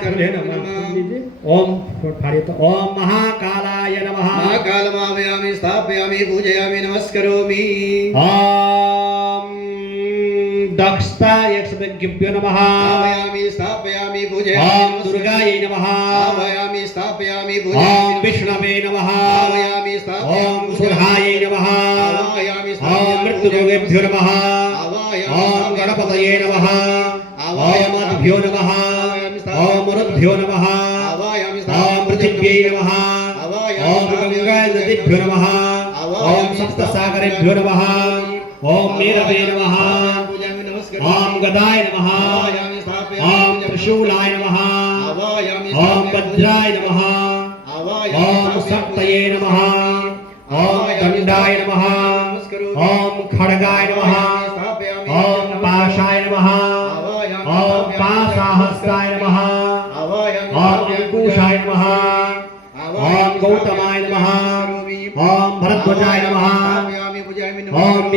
ओम ओम महाकालाय नमः महाकालमावयामि स्थापयामि पूजयामि नमस्करोमि ओम दक्षताय यक्षभ्यो नमः आवायामि स्थापयामि पूजयामि ओम दुर्गायै नमः आवायामि स्थापयामि ओम पूजयामि विष्णवे नमः आवायामि स्थापयामि ओम सुधायै नमः आवायामि ओम मृत्युयोगेभ्यो नमः ओम गणपतये नमः ओम अद्भ्यो नमः ओम मरुद्भ्यो नमः ओम पृथिव्यै नमः ओम गंगानदीभ्यो नमः ओम सप्तसागरेभ्यो नमः ओम मेरवे नमः ओम गदाय नमः ओम त्रिशूलाय नमः ओम भद्राय नमः ओम सप्तये नमः ओम दंडाय नमः ओम खड्गाय नमः ओम पाशाय नमः ओम पाशाहस्ताय नमः ओम अंकुशाय नमः ओम गौतमाय नमः ओम भरद्वाजाय नमः ओम